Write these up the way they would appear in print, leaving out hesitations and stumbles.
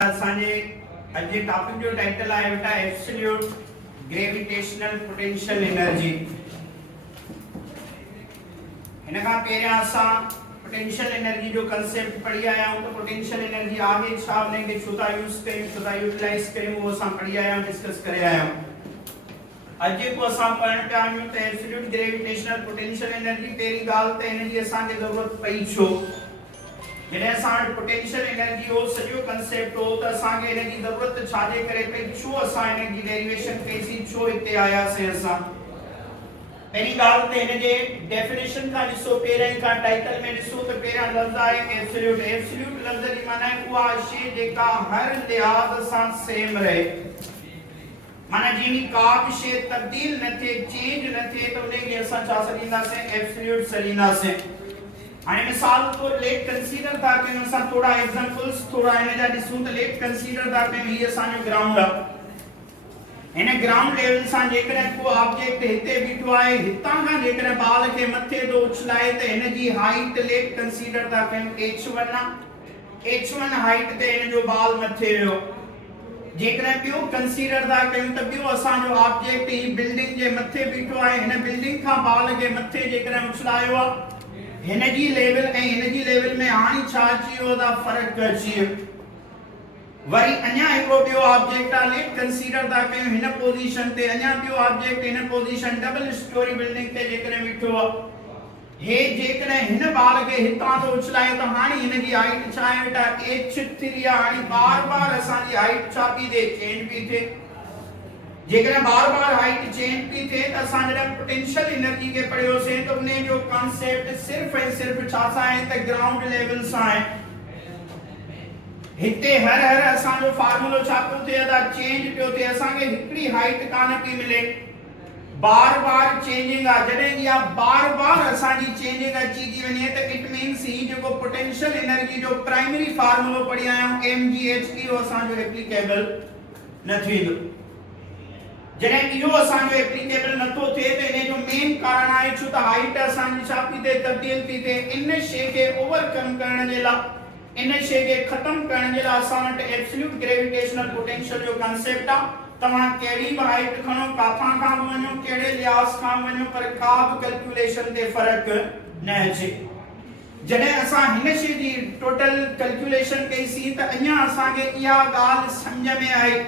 असांजे अॼु जे टॉपिक जो टाइटल आहे बेटा एब्सोल्यूट ग्रेविटेशनल पोटेंशियल एनर्जी। हिन खां पहिरियां असां पोटेंशियल एनर्जी जो कंसेप्ट पढ़ी आया आहियूं त पोटेंशियल एनर्जी आहे छा, उन खे छो था यूज़ कयूं, छो था यूटिलाइज कयूं, उहो असां पढ़ी आया आहियूं, डिस्कस करे आया आहियूं। अॼु जेको असां पढ़ण पिया आहियूं त एब्सोल्यूट ग्रेविटेशनल पोटेंशियल एनर्जी, पहिरीं ॻाल्हि त हिन जी असांखे ज़रूरत पई छो। जॾहिं असां पोटेंशियल एनर्जी जो सॼो कंसेप्ट हो त असांखे हिन जी ज़रूरत छाजे करे पई, छो असां हिन जी डेरिवेशन कईसीं, छो हिते आयासीं असां। पहिरीं ॻाल्हि त हिन जे डेफिनेशन खां ॾिसो, पहिरियों खां टाइटल में ॾिसो त पहिरियां लफ़्ज़ आहे एब्सोल्यूट। एब्सोल्यूट लफ़्ज़ जी माना आहे उहा शइ जेका हर लिहाज़ सां सेम रहे, माना जंहिंमें का बि शइ तब्दील न थिए, चेंज न थिए, त उन खे असां छा सॾींदासीं, एब्सोल्यूट सॾींदासीं। हाणे मिसाल तौर लेट कंसीडर था कयूं, असां थोड़ा एग्जांपल्स थोड़ा हिन जा ॾिसूं त लेट कंसीडर था कयूं हीअ असांजो ग्राउंड आहे। हिन ग्राउंड लेवल सां जेकॾहिं को ऑब्जेक्ट हिते बीठो आहे, हितां खां जेकॾहिं बाल खे मथे थो उछलाए त हिन जी हाइट लेट कंसीडर था कयूं h1 आहे। h1 हाइट ते हिन जो बाल मथे वियो। जेकॾहिं ॿियो कंसीडर था कयूं त ॿियो असांजो ऑब्जेक्ट ही बिल्डिंग जे मथे बीठो आहे, हिन बिल्डिंग खां बाल खे मथे जेकॾहिं उछलायो आहे, हिन जी लेवल ऐं हिन जी लेवल में हाणे छा अची वियो त फ़र्क़ु अची वियो। वरी अञा हिकिड़ो ॿियो ऑब्जेक्ट आहे, लेट कंसीडर था कयूं हिन पोजीशन ते, अञा ॿियो ऑब्जेक्ट हिन पोजीशन डबल स्टोरी बिल्डिंग ते जेकॾहिं बीठो आहे, हे जेकॾहिं हिन बाल खे हितां थो उछलाए त हाणे हिन जी हाइट छा आहे बेटा, h3 आहे। हाणे बार-बार असांजी हाइट छा पई थिए, चेंज पई थिए। जेकॾहिं बार-बार हाइट चेंज पई थिए त असां जॾहिं पोटेंशियल एनर्जी खे पढ़ियोसीं त उन जो कॉन्सेप्ट सिर्फ़ ऐं सिर्फ़ छा सां आहे त ग्राउंड लेवल सां आहे। हिते हर असांजो फार्मूलो छा पियो थिए त चेंज पियो थिए, असांखे हिकिड़ी हाइट कान पई मिले, बार-बार चेंजिंग आहे। जॾहिं इहा बार-बार असांजी चेंजिंग अची थी वञे त इट मीन्स ही जेको पोटेंशियल एनर्जी जो प्राइमरी फार्मूलो पढ़ी आया आहियूं mgh, इहो असांजो एप्लीकेबल न थींदो। जॾहिं इहो असांजो एप्लीकेबल नथो थिए त इन जो मेन कारण आहे छो त हाइट असांजी छा पई थिए, तब्दील पई थिए। इन शइ खे ओवरकम करण जे लाइ, इन शइ खे ख़त्म करण जे लाइ असां वटि एब्सोल्यूट ग्रेविटेशनल पोटेंशियल जो कंसेप्ट आहे। तव्हां कहिड़ी बि हाइट खणो, काथां खां बि वञो, कहिड़े लिहाज़ खां वञो, पर का बि कैलकुलेशन ते फ़र्क़ु न अचे। जॾहिं असां हिन शइ जी टोटल कैलकुलेशन कईसीं त अञा असांखे इहा ॻाल्हि सम्झ में आई।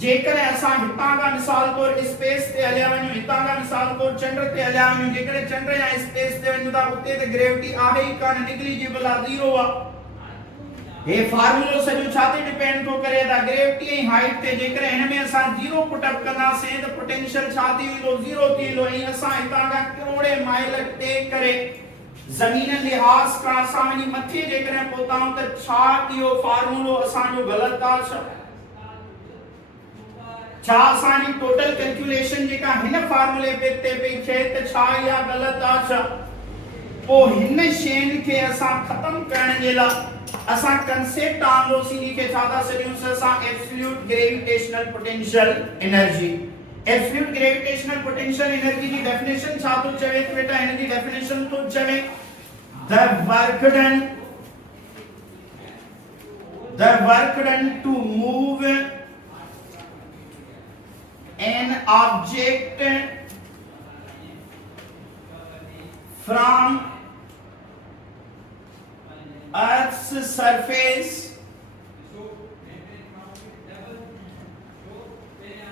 जेकॾहिं असां हितां खां मिसाल तौर स्पेस ते हलिया वञूं, हितां खां मिसाल तौर चंड ते हलिया वञूं, जेकॾहिं चंड या स्पेस ते वञूं था उते त ग्रेविटी आहे ई कान, नेग्लिजिबल आहे, ज़ीरो आहे। हे फार्मूलो सॼो छा ते डिपेंड थो करे त ग्रेविटी ऐं हाइट ते। जेकॾहिं हिन में असां ज़ीरो पुट अप कंदासीं त पोटेंशियल छा थी वेंदो, ज़ीरो थी वेंदो। ऐं असां हितां खां करोड़े माइल ते करे ज़मीन लिहाज़ खां असां वञी मथे जेकॾहिं पहुताऊं त छा इहो फार्मूलो असांजो ग़लति आहे छा असांजी टोटल कैलकुलेशन जेका हिन फार्मूले पे ते पई थिए त छा इहा ग़लति आहे छा? पोइ हिन शयुनि खे असां ख़त्म करण जे लाइ असां कंसेप्ट आणंदोसीं, इन खे छा था सॾियूंसीं असां, absolute gravitational potential energy. Absolute gravitational potential energy जी डेफिनेशन छा थो चवे त बेटा, हिन जी डेफिनेशन थो चवे the work done to move an object from Earth's surface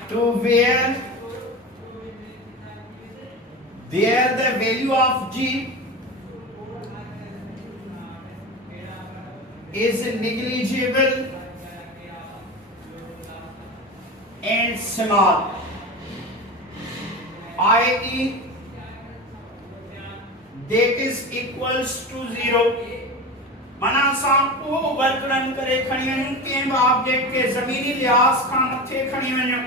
to where there the value of G is negligible and small, i.e. that is equals to 0। माना असां को वर्क रन करे खणी वञूं, कंहिं बि ऑब्जेक्ट खे ज़मीनी लिहाज़ खां मथे खणी वञूं,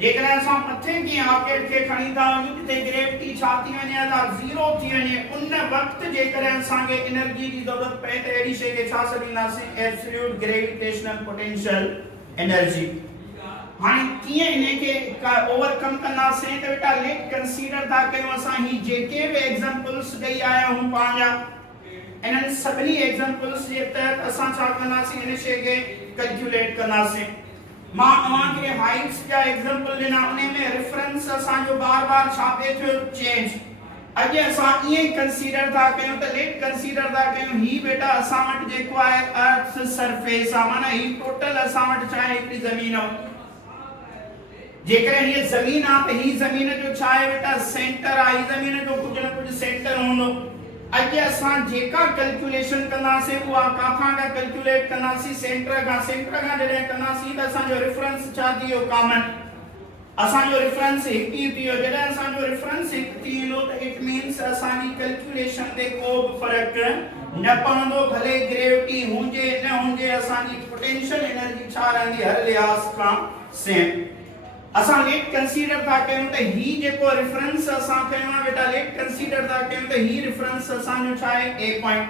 जेकॾहिं असां मथे कंहिं ऑब्जेक्ट खे खणी था वञूं जिते ग्रेविटी छा थी वञे त ज़ीरो थी वञे, उन वक़्तु जेकॾहिं असांखे एनर्जी जी ज़रूरत पए त अहिड़ी शइ खे छा सॾींदासीं, एब्सोल्यूट ग्रेविटेशनल पोटेंशियल एनर्जी। हाणे कीअं इन खे ओवरकम कंदासीं त बेटा लेट कंसीडर था कयूं असां ही जेके बि एग्जांपल्स ॾेई आया हूं पंहिंजा, इन्हनि सभिनी एग्जांपल्स जे तहत असां छा कंदासीं इन शइ खे कैलकुलेट कंदासीं। मां तव्हांखे हाइट्स जा एग्जांपल ॾिना, उन में रेफरेंस असांजो बार बार छा पिए थियो चेंज। अॼु असां ईअं कंसीडर था कयूं त लेट कंसीडर था कयूं ही बेटा असां वटि जेको आहे अर्थ सरफेस आहे, माना ही टोटल असां वटि छा आहे हिकड़ी ज़मीन आहे। जेकर ये जमीन आ त ही जमीन जो छा आहे बेटा सेंटर आहे, ही जमीन जो कुछ न कुछ सेंटर हूंदो। अॼु असां जेका कैलकुलेशन कंदासीं उहा काथां खां कैलकुलेट कंदासीं सेंटर खां जॾहिं कंदासीं त असांजो रेफरेंस छा थी वियो कॉमन, असांजो रेफरेंस हिकु ई थी वियो। जॾहिं असांजो रेफरेंस हिकु थी वेंदो त इट मीन्स असांजी कैलकुलेशन ते को बि फ़र्क़ु न पवंदो, भले ग्रेविटी हुजे न हुजे, असांजी पोटेंशियल एनर्जी छा रहंदी हर लिहाज़ खां सेम। असां लेट कंसीडर था कयूं त ही जेको रेफरेंस असां कयूं आहे बेटा लेट कंसीडर था कयूं त ही रेफरेंस असांजो छा आहे ए पॉइंट।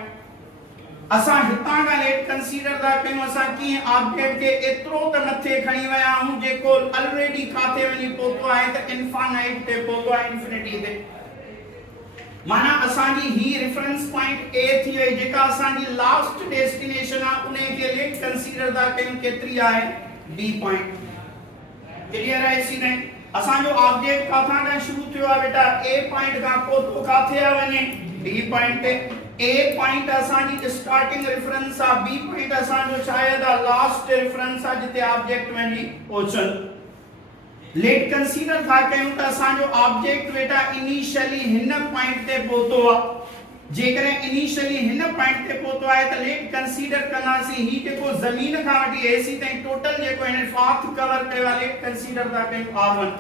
असां हितां खां लेट कंसीडर था कयूं असां कीअं ऑब्जेक्ट खे एतिरो त मथे खणी विया आहियूं जेको ऑलरेडी काथे वञी पहुतो आहे त इनफाइनाइट ते पहुतो आहे, इंफिनिटी ते। माना असांजी ही रेफरेंस पॉइंट ए थी वई, जेका असांजी लास्ट डेस्टिनेशन आहे उन खे लेट कंसीडर था कयूं केतिरी आहे बी पॉइंट। क्लियर है इसी ने असांजो ऑब्जेक्ट काथां खां शुरू थियो आहे बेटा ए पॉइंट खां पहुतो काथे आ वञे बी पॉइंट ते। ए पॉइंट असांजी स्टार्टिंग रेफरेंस आहे, बी पॉइंट असांजो शायद लास्ट रेफरेंस आहे जिते ऑब्जेक्ट वञी पहुचल। लेट कंसीडर था कयूं त असांजो ऑब्जेक्ट बेटा इनिशियली हिन पॉइंट ते पहुतो आहे। जेकर इनिशियली हिन पॉइंट ते पहुतो आहे त लेट कंसीडर कंदासीं ही जेको जमीन खां वठी एसी ताईं टोटल जेको हिन पाथ कवर कयो आहे लेट कंसीडर था कयूं r1।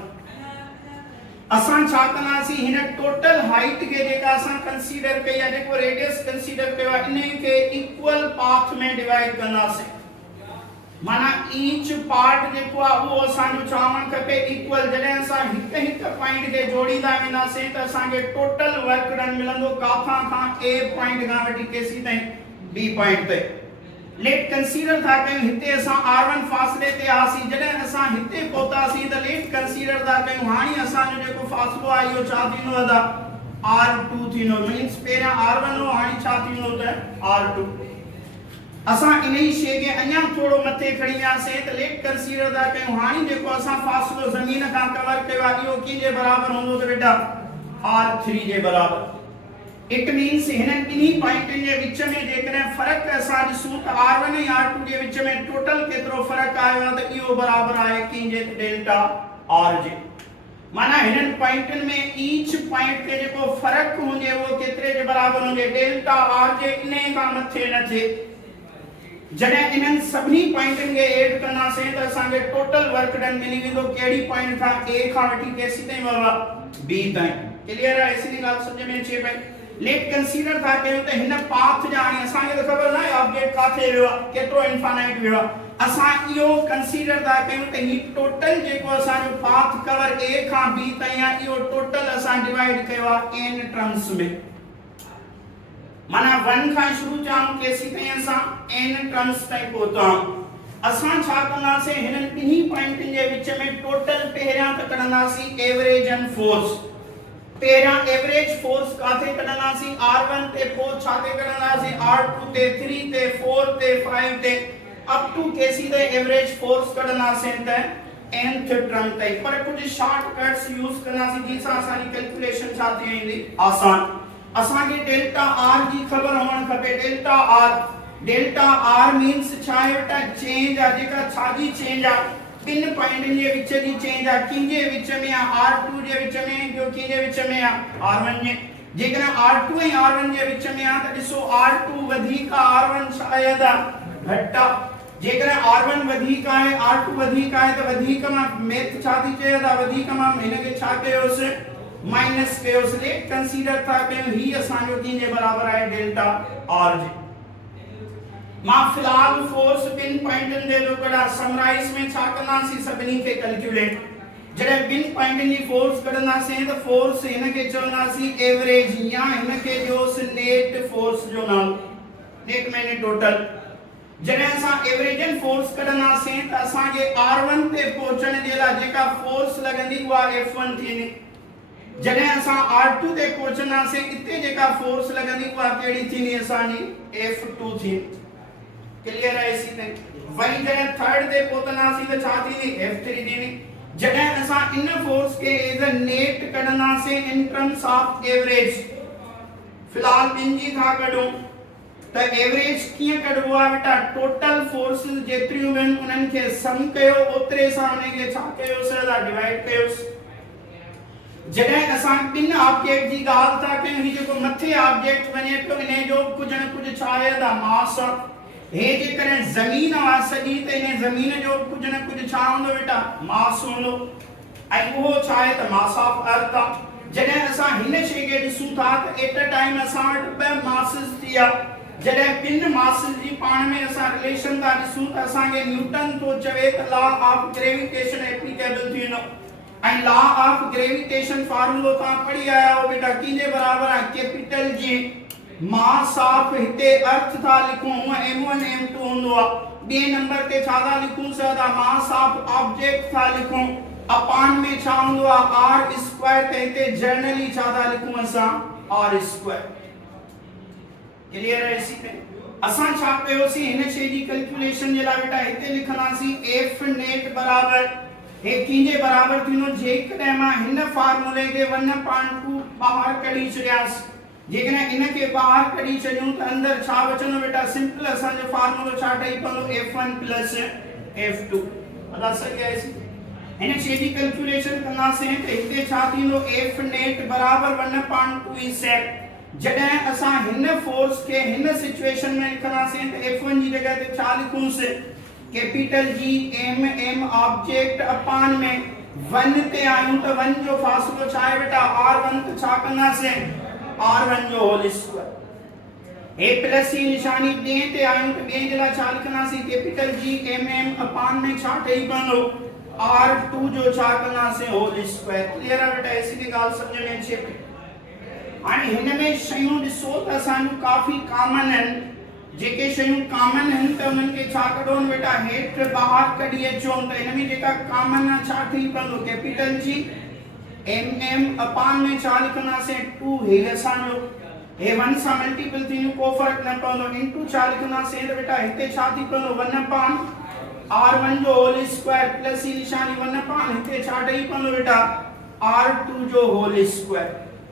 असां छा कंदासीं हिन टोटल हाइट खे जेका असां कंसीडर कई आहे, जेको रेडियस कंसीडर कयो आहे, इन खे इक्वल पाथ में डिवाइड कंदासीं। माना ईच पार्ट जेको आहे उहो असांजो चवणु खपे इक्वल। जॾहिं असां हिकु हिकु पॉइंट खे जोड़ींदा वेंदासीं त असांखे टोटल वर्क डन मिलंदो काथां खां ए पॉइंट खां वठी केसी ताईं बी पॉइंट ते। लेट कंसीडर था कयूं हिते असां r1 फ़ासिले ते आसीं, जॾहिं असां हिते पहुतासीं त लेट कंसीडर था कयूं हाणे असांजो जेको फ़ासिलो आहे इहो छा थींदो अदा r2 थींदो। मींस पहिरियां r1 हो हाणे छा थींदो त r2। असां इन ई शइ खे अञा थोरो मथे खणी वियासीं त लेट कंसीडर था कयूं हाणे जेको असां फ़ासिलो ज़मीन खां कवर कयो आहे इहो कंहिंजे बराबर हूंदो त बेटा r3 जे बराबर। इट मींस हिन टिनी पॉइंटनि जे विच में जेकॾहिं फ़र्क़ु असां ॾिसूं त r1 ऐं r2 जे विच में टोटल केतिरो फ़र्क़ु आयो आहे त इहो बराबर आहे कंहिंजे डेल्टा r जे। माना हिननि पॉइंटनि में ईच पॉइंट ते जेको फ़र्क़ु हुजे उहो केतिरे जे बराबर हुजे डेल्टा r जे इन खां मथे न थिए। जॾहिं इन्हनि सभिनी पॉइंटनि खे ऐड कंदासीं त असांखे टोटल वर्क डन मिली वेंदो कहिड़ी पॉइंट खां ए खां वठी केसी ताईं ववा बी ताईं। क्लियर आहे इसी ॻाल्हि सम्झ में अचे पई। लेट कंसीडर था कयूं त हिन पाथ जा हाणे असांखे त ख़बर न आहे ऑब्जेक्ट काथे वियो आहे केतिरो इनफाइनाइट वियो आहे। असां इहो कंसीडर था कयूं त ही टोटल जेको असांजो पाथ कवर ए खां बी ताईं आहे इहो टोटल असां डिवाइड कयो आहे n टर्म्स में। माना 1 खां शुरू जाऊं केसी ताईं असां n टर्म्स ताईं पहुता। असां छा कंदासीं हिन टिनी पॉइंटनि जे विच में टोटल पहिरियां त कढंदासीं एवरेज एंड फोर्स। पहिरियां एवरेज फोर्स काथे कढंदासीं r1 ते, पोइ छा ते कढंदासीं r2 ते, 3 ते, 4 ते, 5 ते अप टू केसी ते एवरेज फोर्स कढंदासीं त nth टर्म ताईं। पर कुछ शॉर्टकट्स यूज कंदासीं जंहिंसां असांजी कैलकुलेशन छा थी वेंदी आसान। असांखे डेल्टा r जी ख़बर हुअण खपे। डेल्टा r मींस छा आहे बेटा चेंज आहे, जेका छाजी चेंज आहे इन पॉइंटनि जे विच जी चेंज आहे। किंजे विच में आहे r2 जे विच में, जो किंजे विच में आहे r1 जे। जेकर r2 ऐं r1 जे विच में आहे त ॾिसो r2 वधीक r1 शायद घटि आहे। जेकर r1 वधीक आहे r2 वधीक आहे त वधीक मां मैथ छा थी चए त वधीक मां हिनखे छा कयोसि माइनस कयोसि। लेट कंसीडर था कयूं ही असांजो किंजे बराबर आहे डेल्टा r जे। मां फिलहाल फोर्स बिन पॉइंटन दे लो कड़ा समराइज में छा कंदासीं सभिनी खे कैलकुलेट। जॾहिं बिन पॉइंटन जी फोर्स कढंदासीं त फोर्स हिनखे चवंदासीं एवरेज या हिनखे ॾियोसि नेट फोर्स जो नालो, नेट माने टोटल। जॾहिं असां एवरेज एंड फोर्स कढंदासीं त असांखे r1 ते पहुचण जे लाइ जेका फोर्स लॻंदी उहा f1 थींदी। जॾहिं असां R2 ते पहुचंदासीं इते जेका फोर्स लॻंदी उहा कहिड़ी थींदी असांजी F2 थी। क्लियर आहे इसी ताईं। वरी जॾहिं थर्ड ते पहुचंदासीं त छा थींदी F3 थींदी। जॾहिं असां इन फोर्स के एज अ नेट कढंदासीं इन टर्म्स ऑफ एवरेज, फिलहाल इन जी था कढूं त एवरेज कीअं कढबो आहे बेटा, टोटल फोर्सेस जेतिरियूं आहिनि उन्हनि खे सम कयो, ओतिरे सां उनखे छा कयोसि त डिवाइड कयोसि। जॾहिं असां ॿिनि ऑब्जेक्ट जी ॻाल्हि था कयूं, ही जेको मथे ऑब्जेक्ट वञे पियो इन जो कुझु न कुझु छा आहे त मास आहे। हे जेकॾहिं ज़मीन आहे सॼी त इन ज़मीन जो कुझु न कुझु छा हूंदो बेटा, मास हूंदो, ऐं उहो छा आहे त मास ऑफ अर्थ आहे। जॾहिं असां हिन शइ खे ॾिसूं था त एट अ टाइम असां वटि ॿ मासिस थी विया। जॾहिं ॿिनि मासिस जी पाण में असां रिलेशन था ॾिसूं त असांखे न्यूटन थो चवे त लॉ ऑफ ग्रेविटेशन एप्लीकेबल थी वेंदो, ऐं लॉ ऑफ ग्रेविटेशन फार्मूलो तव्हां पढ़ी आया हो बेटा, किंजे बराबर आहे कैपिटल जी मास ऑफ हिते अर्थ था लिखूं हूअं m1 m2 हूंदो आहे। ॿिए नंबर ते छा था लिखूं सदा मास ऑफ ऑब्जेक्ट था लिखूं, अपान में छा हूंदो आहे r स्क्वायर, त हिते जनरली छा था लिखूं असां r स्क्वायर। क्लियर है इसी पे। असां छा कयोसीं हिन शइ जी कैलकुलेशन जे लाइ बेटा हिते लिखंदासीं f नेट बराबर हे किंजे बराबर थींदो, जेकॾहिं मां हिन फार्मूले खे 1/2 ॿाहिरि कढी छॾियांसि, जेकॾहिं इन खे ॿाहिरि कढी छॾियूं त अंदरि छा बचंदो बेटा, सिंपल असांजो फार्मूलो छा ठही पवंदो f1 प्लस f2। अदा सही आहे इसी। हिन शइ जी कैलकुलेशन कंदासीं त हिते छा थींदो f नेट बराबर 1/2 सेक। जॾहिं असां हिन फोर्स खे हिन सिचुएशन में लिखंदासीं त f1 जी जगह ते छा लिखूंसि, कैपिटल जी m ऑब्जेक्ट अपान में 1 ते आयूं त 1 जो फासलो छा आहे बेटा r1, त छा कंदासीं r1 जो होल स्क्वायर। ए प्लस ही निशानी ॿिए ते आयूं त ॿिए जे लाइ छा लिखंदासीं, कैपिटल जी m अपान में छा ठही पवंदो r2 जो छा कंदासीं होल स्क्वायर। क्लियर आहे बेटा, इसी की ॻाल्हि सम्झ में अचे पई। हाणे हिन में शयूं ॾिसो त असांजूं काफ़ी कॉमन आहिनि, जेके शयूं कॉमन आहिनि त उन्हनि खे छा कढो बेटा हेठि ॿाहिरि कढी अचो, त हिन में जेका कॉमन आहे छा ठही पवंदो, कैपिटल जी m अपान में छा लिखंदासीं 2, हे असांजो हे 1 सां मल्टीपल थींदियूं को फ़र्क़ु न पवंदो, इनटू छा लिखंदासीं त बेटा हिते छा थी पवंदो 1/r1 जो होल स्क्वायर प्लस ही निशानी 1/, हिते छा ठही पवंदो बेटा r2 जो होल स्क्वायर।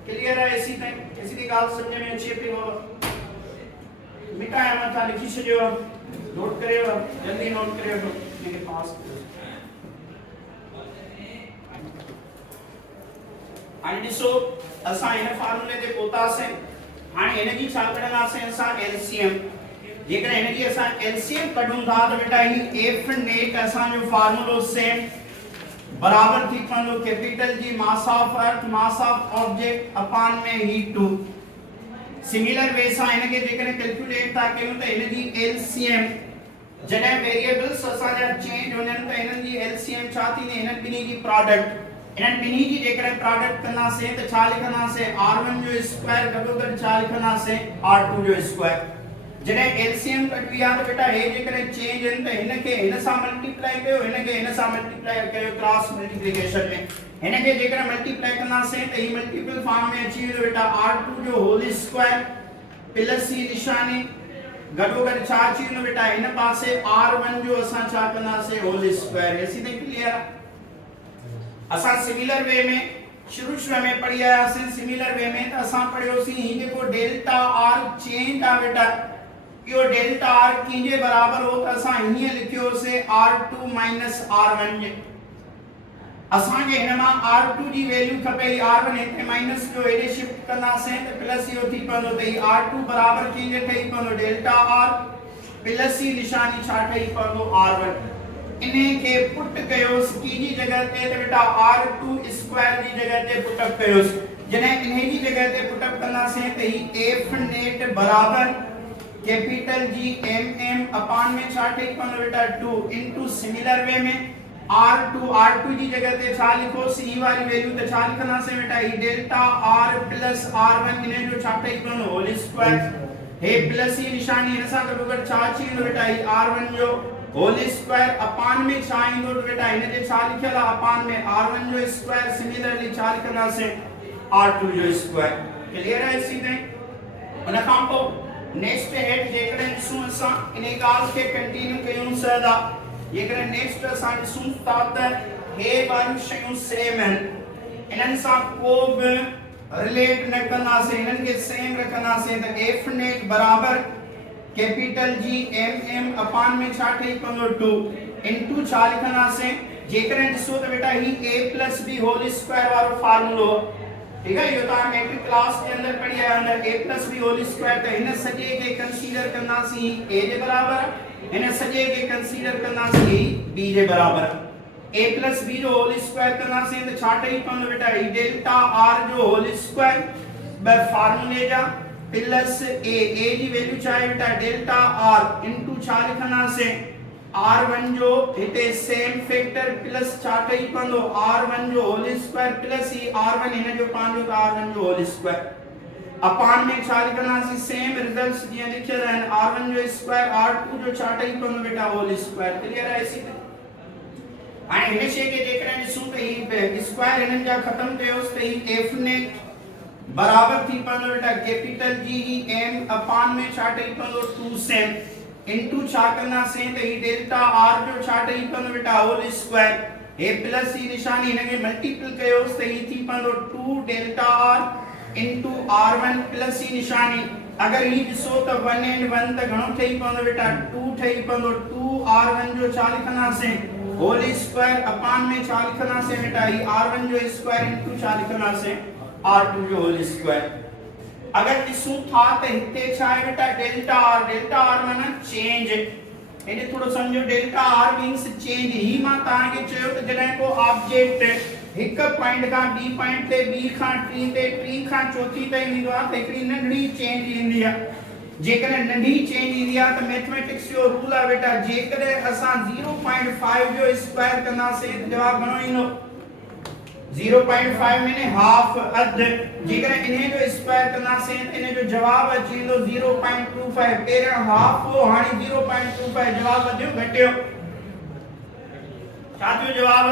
क्लियर है इसी टाइम, इसी की ॻाल्हि समझ में अचे पई। मिटाया मथा लिखी छॾियो, नोट करियो, जल्दी नोट करियो मेरे पास। हाणे ॾिसो असां हिन फार्मूले ते पहुतासीं, हाणे हिन जी छा कढंदासीं असां एलसीएम। जेकॾहिं हिन जी असां एलसीएम कढूं था त बेटा ही f नेट असांजो फार्मूलो सेम बराबर थी पवंदो capital G mass of earth mass of object अपान में ही 2। सिमिलर वे सां हिन खे जेकॾहिं कैलकुलेट था कयूं त हिन जी एलसीएम जॾहिं वेरिएबल्स असांजा चेंज वञनि त हिननि जी एलसीएम छा थींदी, हिननि ॿिन्ही जी प्रोडक्ट, हिननि ॿिन्ही जी जेकॾहिं प्रोडक्ट कंदासीं त छा लिखंदासीं r1 जो स्क्वायर गॾोगॾु छा लिखंदासीं r2 जो स्क्वायर। जॾहिं एलसीएम कढबी आहे त बेटा हे जेकॾहिं चेंज आहिनि त हिन खे हिन सां मल्टीप्लाई कयो, हिन खे हिन सां मल्टीप्लाई कयो क्रॉस मल्टीप्लिकेशन में। हिन खे जेकॾहिं मल्टीप्लाई कंदासीं त ही मल्टीपल फॉर्म में अची वेंदो बेटा r2 जो होल स्क्वायर प्लस ही निशानी गॾोगॾु छा अची वेंदो बेटा हिन पासे r1 जो असां छा कंदासीं होल स्क्वायर। इसी ते क्लियर असां सिमिलर वे में शुरू में पढ़ी आयासीं। सिमिलर वे में त असां पढ़ियोसीं ही जेको डेल्टा r चेंज आहे बेटा, यो डेल्टा r किंजे बराबर हो त असां हीअं लिखियोसीं r2 माइनस r1 जे। असांखे हिन मां r2 जी वैल्यू खपे, r1 हिते माइनस जो हेॾे शिफ्ट कंदासीं त प्लस इहो थी पवंदो त ही r2 बराबर किंजे ठही पवंदो डेल्टा r प्लस ही निशानी छा ठही पवंदो r1। इन्हें के पुट कयोसि की जी जगह ते त बेटा r2 स्क्वायर जी जगह ते पुट अप कयोसि। जॾहिं इन्हें जी जगह ते पुट अप कंदासीं त ही f नेट बराबर कैपिटल जी m अपान में छा ठही पवंदो बेटा 2 इनटू सिमिलर वे में r2 जी जगह ते छा लिखोसि ई वाली वैल्यू त छा लिखंदासीं बेटा ही डेल्टा r प्लस r1 इन्हें जो छा ठही पवंदो होल स्क्वायर। हे प्लस ही निशानी हिन सां गॾोगॾु छा अची वेंदो बेटा ही r1 जो होल स्क्वायर अपान में छा ईंदो बेटा हिन जे छा लिखियल आहे अपान में r1 जो स्क्वायर। सिमिलरली छा लिखंदासीं R2 जो स्क्वायर क्लियर है इसी ने उन खां पोइ नेक्स्ट हेड जेकॾहिं ॾिसूं असां इन ॻाल्हि खे कंटिन्यू कयूं सदा जेकॾहिं नेक्स्ट असां ॾिसूं था त हे वारियूं शयूं सेम आहिनि इन्हनि सां को बि रिलेट न कंदासीं इन्हनि खे सेम रखंदासीं त एफ नेट बराबर कैपिटल जी एम एम अपान में छा ठही पवंदो 2 इनटू छा लिखंदासीं जेकॾहिं ॾिसो त बेटा ही a plus b whole square वारो फार्मूलो ठीक है यो तव्हां मैट्रिक क्लास के अंदर पढ़ी आया आहियो a plus b whole square त हिन सॼे खे कंसीडर कंदासीं a जे बराबर हिन सॼे खे कंसीडर कंदासीं b जे बराबर a प्लस b जो होल स्क्वायर कंदासीं त छा ठही पवंदो बेटा ही डेल्टा r जो होल स्क्वायर ब फार्मूले जा प्लस a जी वैल्यू छा आहे बेटा डेल्टा r इनटू छा लिखंदासीं r1 जो हिते सेम फैक्टर प्लस छा ठही पवंदो r1 जो होल स्क्वायर प्लस ही r1 हिन जो पंहिंजो त r1 जो होल स्क्वायर अपान में छा लिखंदासीं सेम रिजल्ट्स जीअं लिखियल आहिनि r1 जो स्क्वायर r2 जो छा ठही पवंदो बेटा होल स्क्वायर क्लियर आहे इसी हाणे हिन शइ खे जेकॾहिं ॾिसूं त ही स्क्वायर हिननि जा ख़तम कयोसि त ही f नेट बराबर थी पवंदो बेटा कैपिटल जी ही m अपान में छा ठही पवंदो 2 सेम इनटू छा कंदासीं त ही डेल्टा r जो छा ठही पवंदो बेटा होल स्क्वायर हे प्लस ही निशानी हिन खे मल्टीपल कयोसि त ही थी पवंदो 2 delta r into r1 plus ही निशानी अगर ही ॾिसो त 1 एंड 1 त घणो ठही पवंदो बेटा 2 ठही पवंदो 2 r1 जो छा लिखंदासीं होल स्क्वायर अपान में छा लिखंदासीं बेटा ही r1 जो स्क्वायर इनटू छा लिखंदासीं r2 जो होल स्क्वायर अगर ॾिसूं था त हिते छा आहे बेटा डेल्टा r माना चेंज इने थोड़ो समझो डेल्टा r मींस चेंज ही मां तव्हां खे चयो त जॾहिं को ऑब्जेक्ट हिक पॉइंट खां बी पॉइंट ते बी खां टी ते टी खां चौथी ताईं वेंदो आहे त हिकड़ी नंढड़ी चेंज ईंदी आहे जेकॾहिं नंढी चेंज ईंदी आहे त मैथमेटिक्स जो रूल आहे बेटा जेकॾहिं असां 0.5 जो स्क्वायर कंदासीं त जवाब घणो ईंदो 0.5 माने हाफ अध जेकॾहिं इन्हे जो स्क्वायर कंदासीं त इन्हे जो जवाब अची वेंदो 0.25 पहिरियों हाफ हो हाणे 0.25 जवाब वधियो घटियो छा थियो जवाब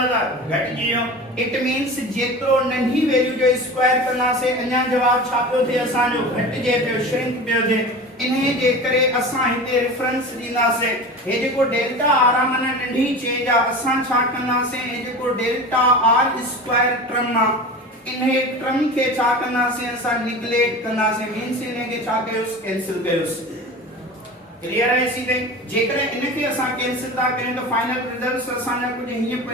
घटिजी वियो इट मींस जेतिरो नंढी वैल्यू जो स्क्वायर कंदासीं अञा जवाब छा पियो थिए असांजो घटिजे पियो श्रिंक पियो थिए इन्हे जे करे असां हिते रेफरेंस ॾींदासीं हे जेको डेल्टा r माना नंढी चेंज आहे असां छा कंदासीं हे जेको डेल्टा r स्क्वायर टर्म आहे इन्हे टर्म खे छा कंदासीं असां निगलेक्ट कंदासीं मींस इन्हे खे छा कयोसि कैंसिल कयोसि क्लियर है सीधे जेकॾहिं इनखे असां कैंसिल था कयूं त फाइनल रिजल्ट्स असांजा कुझु हीअं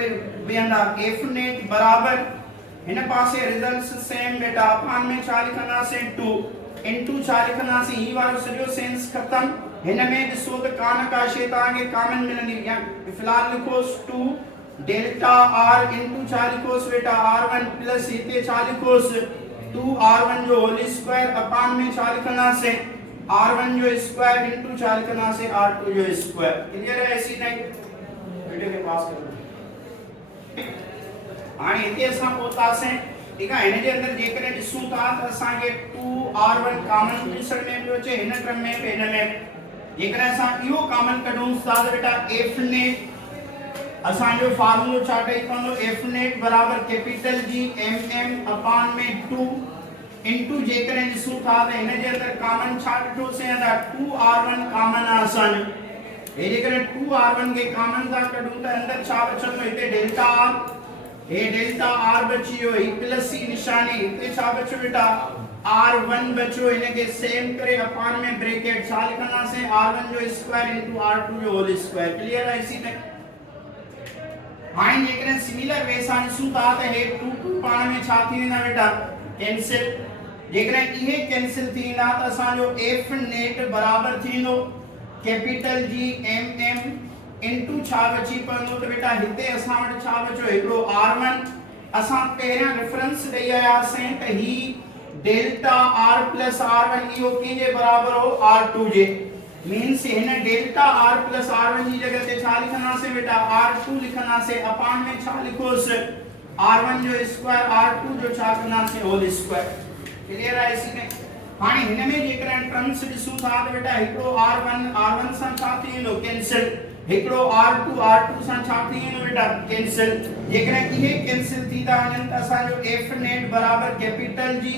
वेंदा f नेट बराबर हिन पासे रिजल्ट्स सेम बेटा अपान में छा लिखंदासीं 2 इनटू छा लिखंदासीं ही वारो सॼो सेंस खत्म हिन में ॾिसो त कान का शइ तव्हांखे कॉमन मिलंदी या फिलहाल लिखोसि 2 डेल्टा r इनटू छा लिखोसि बेटा r1 प्लस हिते छा लिखोसि 2 r1 जो होल स्क्वायर अपान में छा लिखंदासीं r1 जो स्क्वायर इनटू छा लिखंदासीं r2 जो स्क्वायर क्लियर है ऐसी नहीं बेटे के पास करो हाणे हिते असां पहुतासीं ठीक है हिन जे अंदर जेकॾहिं ॾिसूं था त असांखे 2r1 कॉमन ॾिसण में पियो अचे हिन क्रम में हिन में जेकॾहिं असां इहो कॉमन कढूं था त बेटा f नेट असांजो फार्मूलो छा ठही पवंदो f नेट बराबर कैपिटल जी mm अपान में 2 इनटू जेकॾहिं ॾिसूं था त हिन जे अंदर कॉमन छा ॾिठोसीं अदा 2r1 कॉमन आहे असांजो हे जेकॾहिं 2r1 खे कॉमन था कढूं त अंदर छा बचंदो हिते डेल्टा r हे डेल्टा r बची वियो ही प्लस ही निशानी हिते छा बचो बेटा r1 बचो इनके सेम करे अपान में ब्रैकेट छा लिखंदासीं r1 जो स्क्वायर इनटू r2 जो होल स्क्वायर क्लियर है इसी में हाणे जेकॾहिं सिमिलर वे सां ॾिसूं था त हे 2 पाण में छा थी वेंदा बेटा कैंसिल जेकॾहिं इहे कैंसिल थींदा त असांजो f नेट बराबर थींदो कैपिटल जी mm इनटू छा बची पवंदो त बेटा हिते असां वटि छा बचो हिकिड़ो r1 असां पहिरियां रेफरेंस ॾेई आयासीं त ही डेल्टा r प्लस r1 इहो कंहिंजे बराबर हो r2 जे मींस हिन डेल्टा r प्लस r1 जी जगह ते छा लिखंदासीं बेटा r2 लिखंदासीं अपान में छा लिखोसि r1 जो स्क्वायर r2 जो छा कंदासीं होल स्क्वायर क्लियर है इसी में हाणे हिन में जेकरे टर्म्स ॾिसूं था त बेटा हिकिड़ो r1 सां छा थी वेंदो कैंसिल, हिकिड़ो r2 सां छा थी वेंदो बेटा कैंसिल। जेकरे इहे कैंसिल थी था वञनि त असांजो f नेट बराबर कैपिटल जी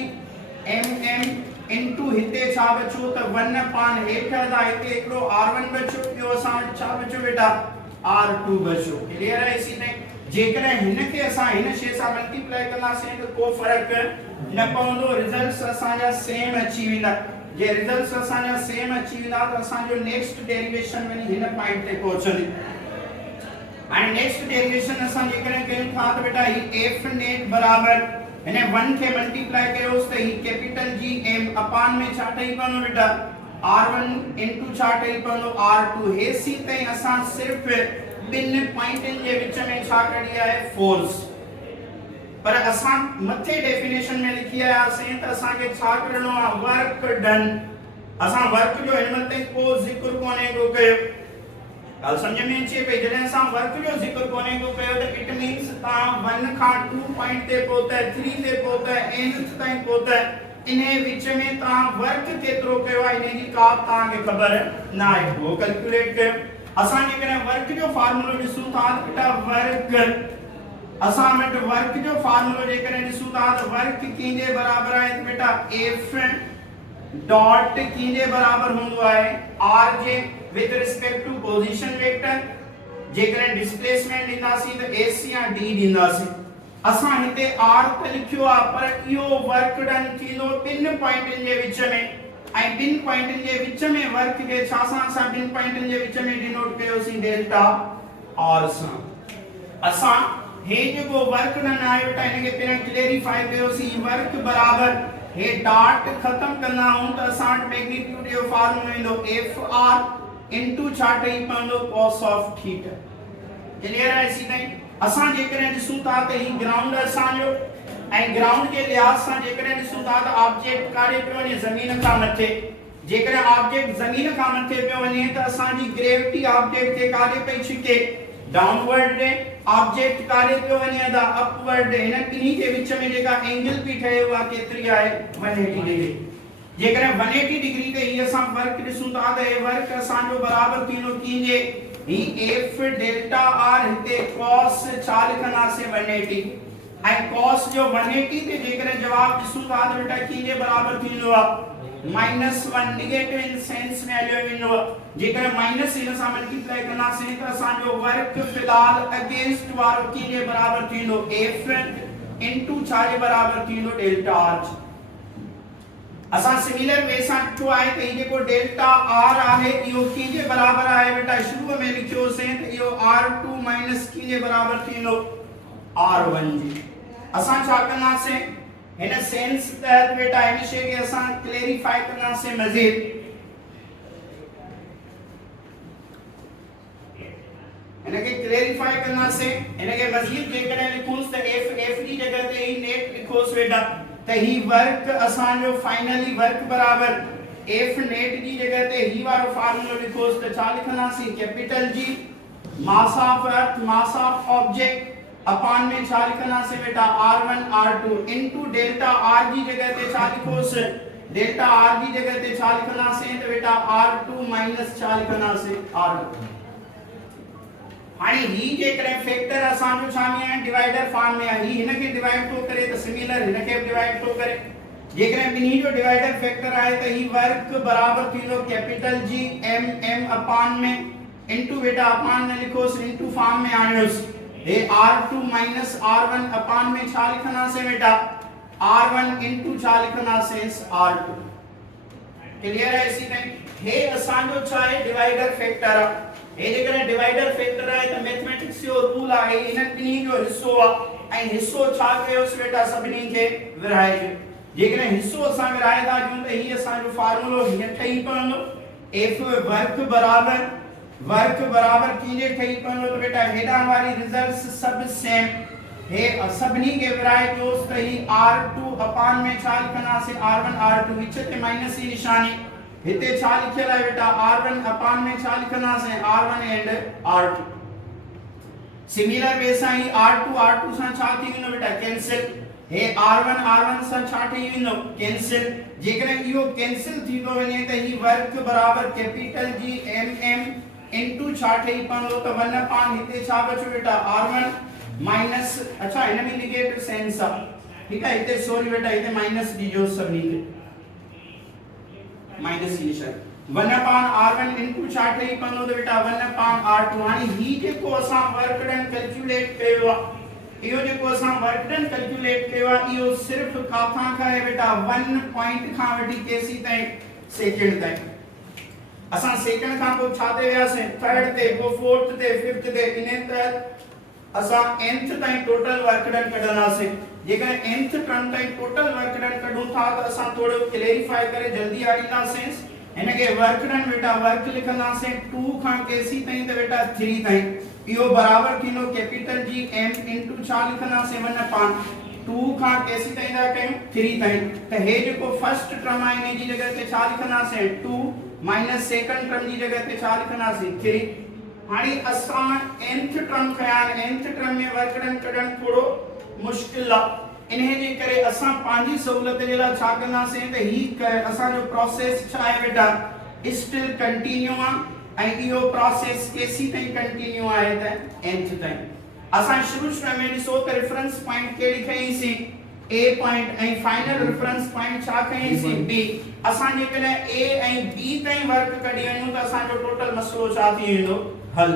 mm इनटू हिते छा बचो त 1 पान हेठ था, हिते हिकिड़ो r1 बचो, ॿियो असां वटि छा बचो बेटा r2 बचो। क्लियर है इसी में जेकरे हिन के असां हिन शे सां मल्टीप्लाई कंदासीं त को फर्क न पवंदो, रिजल्ट्स असांजा सेम अची वेंदा। जे रिजल्ट्स असांजा सेम अची वेंदा त असांजो नेक्स्ट डेरिवेशन वञी हिन पॉइंट ते पहुचंदी। हाणे नेक्स्ट डेरिवेशन असां जेकरे कयूं था त बेटा ही f नेट बराबर हिन 1 खे मल्टीप्लाई कयोस त ही कैपिटल जी m अपान में छा ठही पवंदो बेटा r1 इनटू छा ठही पवंदो r2। हे सी ताईं असां सिर्फ ॿिनि पॉइंटनि जे विच में छा कढी आहे फोर्स, पर असां मथे डेफिनेशन में लिखी आयासीं त असांखे छा करणो आहे वर्क डन। असां वर्क जो हिन मथे को जिक्र कोने को कयो, ॻाल्हि सम्झ में अचे पई। जॾहिं असां वर्क जो जिक्र कोने को कयो त इट मींस तव्हां 1 खां 2 पॉइंट ते पहुता, 3 ते पहुता, nth ताईं पहुता, इन्हे विच में तव्हां वर्क केतिरो कयो आहे इन जी का तव्हांखे ख़बर न आहे, वो कैलकुलेट कयो। असां जेकॾहिं वर्क जो फार्मूलो ॾिसूं था त बेटा वर्क असां वटि वर्क जो फार्मूलो जेकॾहिं ॾिसूं था त वर्क कीजे बराबर आहे त बेटा f डॉट कीजे बराबर हूंदो आहे r जे with respect to position vector. जेकॾहिं डिस्प्लेसमेंट ॾींदासीं त s या d ॾींदासीं। असां हिते r त लिखियो आहे पर इहो वर्क डन थींदो ॿिनि पॉइंटनि जे विच में, ऐं ॿिनि पॉइंटनि जे विच में वर्क खे छा सां असां ॿिनि पॉइंटनि जे विच में डिनोट कयोसीं डेल्टा r सां। असां हे जेको वर्क डन आहे बेटा इनखे पहिरियों क्लैरिफाई कयोसीं। वर्क बराबर हे डॉट खत्म कंदा हूं त असां वटि मैग्नीट्यूड जो फार्मूलो ईंदो fr इनटू छा ठही पवंदो cos ऑफ थीटा। क्लियर है इसी ताईं। असां जेकॾहिं ॾिसूं था त ही ग्राउंड असांजो, ऐं ग्राउंड के लिहाज सां जेकॾहिं ॾिसूं था त ऑब्जेक्ट काॾे पियो वञे ज़मीन खां मथे। जेकॾहिं ऑब्जेक्ट ज़मीन खां मथे पियो वञे त असांजी ग्रेविटी ऑब्जेक्ट खे काॾे पई छिके डाउनवर्ड ॾे, ऑब्जेक्ट काॾे पियो वञे त अपवर्ड ॾे। हिन टिनी जे विच में जेका एंगल पई ठहे उहा केतिरी आहे 180 डिग्री। जेकॾहिं 180 डिग्री ते ही असां वर्क ॾिसूं था त हे वर्क असांजो बराबर थींदो कीजे ही f डेल्टा r हिते cos छा लिखंदासीं 180, ऐं cos जो 180 ते जेकॾहिं जवाब ॾिसूं था त बेटा कीजे बराबर थींदो आहे -1 नेगेटिव इन सेंस में हलियो वेंदो आहे। जेकॾहिं माइनस इन सां मल्टीप्लाई कंदासीं त असांजो वर्क फिलहाल अगेंस्ट वारो कीजे बराबर थींदो f इनटू छा जे बराबर थींदो डेल्टा r। असां सिमिलर वे सां ॾिठो आहे त ही जेको डेल्टा r आहे इहो कीजे बराबर आहे बेटा शुरू में लिखियोसीं त इहो r2 माइनस कीजे बराबर थींदो r1 जी। असां छा कंदासीं हिन सेंस तहत बेटा हिन शे खे असां क्लैरिफाई कंदासीं मज़ीद। इनके क्लैरिफाई करनासे इनके मजीद जेकॾहिं लिखूंस त f जी जगह ते ही नेट लिखोस बेटा त ही वर्क असांजो फाइनली वर्क बराबर f नेट जी जगह ते ही वारो फार्मूला लिखोस त छा लिखंदासीं capital G mass of earth mass of object अपान में छा लिखंदासीं बेटा r1 r2 into delta r जी जगह ते छा लिखोस डेल्टा r जी जगह ते छा लिखंदासीं त बेटा r2 माइनस छा लिखंदासीं r1। हाणे ही जेकॾहिं फैक्टर असांजो छा में आहे डिवाइडर फॉर्म में आहे, ही हिन खे डिवाइड थो करे त सिमिलर हिन खे डिवाइड थो करे। जेकॾहिं ॿिन्ही जो डिवाइडर फैक्टर आहे त ही वर्क बराबर थींदो कैपिटल जी m अपान में इनटू बेटा अपान में लिखोस इनटू फॉर्म में आणियोस हे r2 माइनस r1 अपान में छा लिखंदासीं बेटा r1 इनटू छा लिखंदासीं r2। क्लियर है इसी में हे असांजो छा आहे डिवाइडर फैक्टर आहे। हे जेकॾहिं डिवाइडर फैक्टर आहे त मैथमेटिक्स जो रूल आहे इन टिनी जो हिस्सो आहे ऐं हिस्सो छा कयोसि बेटा सभिनी खे विरहाइजो। जेकॾहिं हिस्सो असां विरहाए था ॾियूं त ही असांजो फार्मूलो हीअं ठही पवंदो f वर्क बराबर कीजे ठही पवंदो त बेटा हेॾां वारी रिजल्ट्स सभु सेम हे सभिनी खे विरहाए ॾियोसि त ही r2 अपान में छा लिखंदासीं r1 r2 विच ते माइनस जी निशानी हिते छा लिखियल आहे बेटा r1 अपान में छा लिखंदासीं r1 and r2। Similar way सां ही r2 सां छा थी वेंदो बेटा कैंसिल। हे r1 सां छा ठही वेंदो कैंसिल जेकॾहिं इहो कैंसिल थींदो वञे त ही वर्क बराबर कैपिटल जी mm इनटू छा ठही पवंदो त 1 अपान हिते छा बचो बेटा r1 माइनस अच्छा इन में नेगेटिव साइन सा ठीक है हिते सॉरी बेटा हिते माइनस ॾिजो सभिनी खे माइनस की निशानी 1 अपान r1 इनटू छा ठही पवंदो त बेटा 1 अपान r2 हाणे ही जेको असां वर्क डन कैलकुलेट कयो आहे इहो जेको असां वर्क डन कैलकुलेट कयो आहे इहो सिर्फ काथां खां आहे बेटा 1 पॉइंट खां वठी केसी ताईं सेकंड ताईं असां सेकंड खां पोइ छा ते वियासीं थर्ड ते पोइ फोर्थ ते फिफ्थ ते इन तहत असां nth ताईं टोटल वर्क डन कढंदासीं जेकॾहिं nth टर्म ताईं टोटल वर्क डन कढूं था त असां थोरो क्लैरिफाई करे जल्दी आणींदासीं हिनखे वर्क डन बेटा वर्क लिखंदासीं 2 खां केसी ताईं त बेटा 3 ताईं इहो बराबर थींदो कैपिटल जी m इनटू छा लिखंदासीं 1 अपान 2 खां केसी ताईं था कयूं 3 ताईं त हे जेको फर्स्ट टर्म आहे इन जी जगह ते छा लिखंदासीं 2 माइनस सेकंड टर्म जी जगह ते छा लिखंदासीं 3 हाणे असां nth टर्म खया nth टर्म में वर्क डन कढण थोरो मुश्किल आहे इन्हे जे करे असां पंहिंजी सहूलियत जे लाइ छा कंदासीं त ही असां जो प्रोसेस छा आहे बेटा स्टिल कंटिन्यू आहे ऐं इहो प्रोसेस केसी ताईं कंटिन्यू आहे त nth ताईं असां शुरू में ॾिसो त रेफरेंस पॉइंट कहिड़ी खईंसीं A पॉइंट ऐं फाइनल रेफरेंस पॉइंट छा खईंसीं B असां जेकॾहिं A ऐं B ताईं वर्क कढी वञूं त असांजो टोटल मसलो छा थी वेंदो हल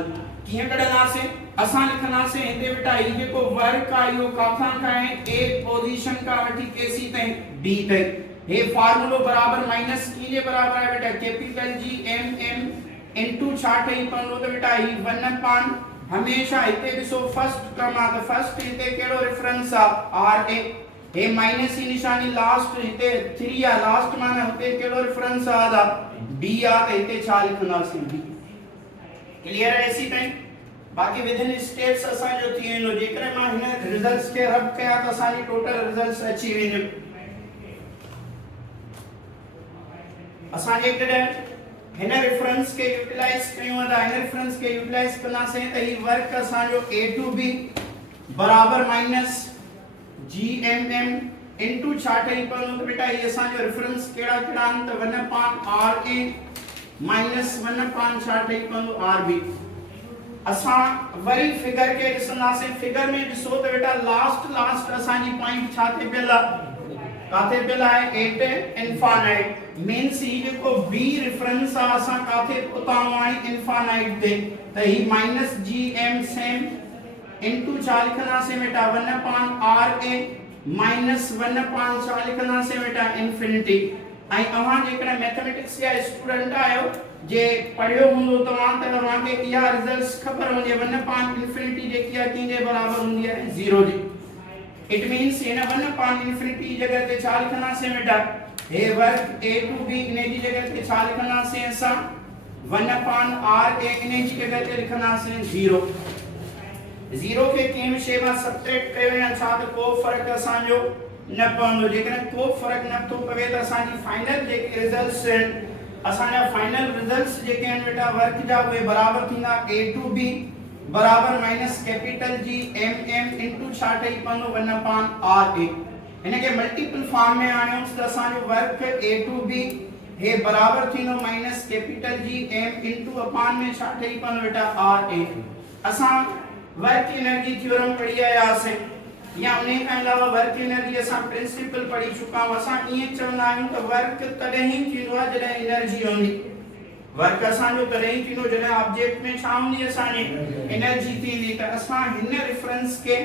कीअं कढंदासीं असां लिखंदासीं हिते बेटा ही जेको वर्क आहे इहो काथां खां आहे A पोजीशन खां वठी केसी ताईं B ताईं हे फार्मूलो बराबर माइनस की जे बराबर आहे बेटा कैपिटल जी mm इनटू छा ठही पवंदो त बेटा ही 1 अपान हमेशा हिते ॾिसो फर्स्ट टर्म आहे त फर्स्ट हिते कहिड़ो रेफरेंस आहे ra हे माइनस की निशानी लास्ट हिते 3 आहे लास्ट माने हुते कहिड़ो रेफरेंस आहे दा b आहे त हिते छा लिखंदासीं b क्लियर है इसी ताईं बाकी विद इन स्टेप्स असां जो थी वेंदो जेकॾहिं मां हिन रिजल्ट्स खे रब कया त असांजी टोटल रिजल्ट्स अची वेंदियूं असां जेकॾहिं हिन रेफरेंस के यूटिलाइज कयूं त हिन रेफरेंस के यूटिलाइज कंदासीं त ही वर्क असां जो a to b बराबर माइनस gmm इनटू छा ठही पवंदो त बेटा ही असां जो रेफरेंस केड़ा केड़ा आहिनि त 1 अपान ra माइनस 1 अपान छा ठही पवंदो rb असां वरी फिगर के ॾिसंदासीं फिगर में ॾिसो त बेटा लास्ट असांजी पॉइंट छा थे पियल काथे पियल आहे 8 इनफाइनाइट मींस ही जेको b रेफरेंस आहे असां काथे पहुता आहियूं इनफाइनाइट ते त ही माइनस gm सेम इनटू छा लिखंदासीं बेटा 1 अपान ra माइनस 1 अपान छा लिखंदासीं बेटा इंफिनिटी ऐं तव्हां जेकॾहिं मैथमेटिक्स जा स्टूडेंट आहियो जे पढ़ियो हूंदो तव्हां त तव्हांखे इहा रिजल्ट्स ख़बर हूंदी 1 अपान इंफिनिटी जेकी आहे कंहिंजे बराबर हूंदी आहे 0 जी इट मींस हिन 1 अपान इंफिनिटी जगह ते छा लिखंदासीं बेटा हे वर्क a to b इन जी जगह ते छा लिखंदासीं असां 1 अपान ra इन जी जगह ते लिखंदासीं 0 0 के कंहिं बि शइ मां सबट्रैक्ट कयो या छा त को फ़र्क़ु असांजो न पवंदो जेकॾहिं को फ़र्क़ु नथो पवे त असांजी फाइनल जेके रिजल्ट्स आहिनि असांजा फाइनल रिजल्ट्स जेके आहिनि बेटा वर्क जा उहे बराबर थींदा a to b बराबर minus capital G mm into छा ठही पवंदो 1 अपान ra इनके मल्टीपल फॉर्म में आणियोस त असांजो वर्क a to b हे बराबर थींदो minus capital G m into अपान में छा ठही पवंदो बेटा ra असां वर्क एनर्जी थ्योरम पढ़ी आयासीं या उन्हें खां अलावा वर्क एनर्जी असां प्रिंसिपल पढ़ी चुका आहियूं असां ईअं चवंदा आहियूं त वर्क तॾहिं ई थींदो आहे जॾहिं एनर्जी हूंदी वर्क असांजो तॾहिं ई थींदो जॾहिं ऑब्जेक्ट में छा हूंदी असांजी एनर्जी थींदी त असां हिन रेफरेंस के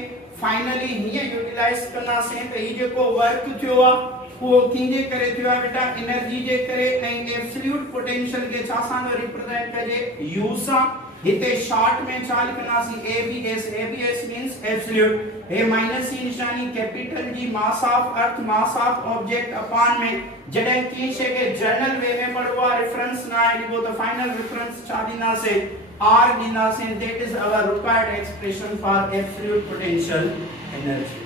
फाइनली हीअं यूटिलाइज कंदासीं त ही जेको वर्क थियो आहे उहो कंहिंजे करे थियो आहे बेटा एनर्जी जे करे ऐं एब्सोल्यूट पोटेंशियल खे छा सां रिप्रेजेंट कजे u सां हिते शॉर्ट में छा लिखंदासीं abs मींस एब्सोल्यूट हे माइनस की निशानी capital G mass of earth mass of object अपान में जॾहिं की शइ खे जनरल वे में पढ़ो आहे रेफरेंस ना आहे ॾिबो त फाइनल रेफरेंस छा ॾींदासीं r ॾींदासीं that is our required expression for absolute potential energy